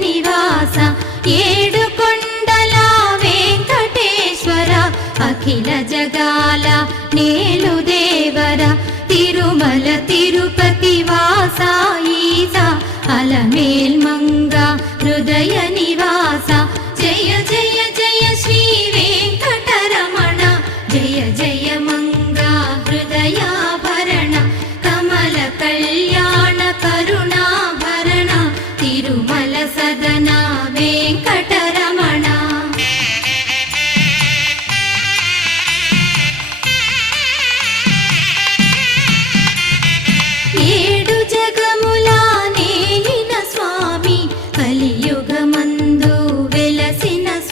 నివాస ఏడు కొండల వెంకటేశ్వర అఖిల జగాల నేలు దేవర తిరుమల తిరుపతి వాస ఈస అలమేల్ మంగ హృదయ నివాస జయ జయ జయ శ్రీ వెంకటరమణ జయ జయ మంగ హృదయాభరణ కమల కళ్యాణ కరుణాభరణ తిరుమల సదన వెంకటరమణ ఏడు జగముల నేలిన స్వామి కలియుగము